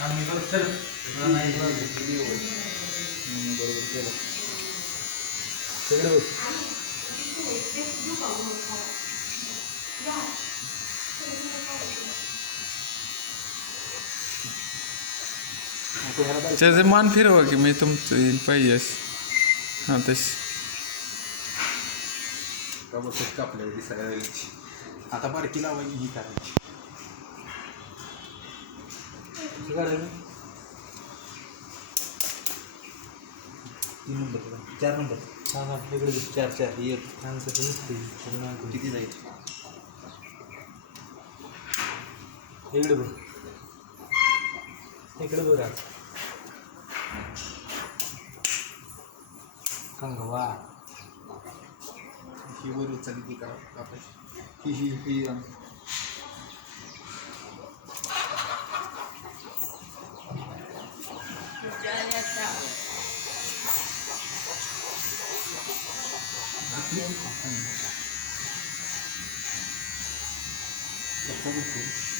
आम्ही बरोबर केलं सगळं त्याचे मान फिरवा की मी तुमचं येईल पाहिजे हां तशी का बघ कापल्यावर दिसायला द्यायची आता बारकी लावायची ही करायची काढायला 3 नंबर 4 नंबर हां हां इकडे 4 4 एक किती जाईल इकडे बघ इकडे बघ राज कंगवा ही वर उचलली का कापायची ही Gracias.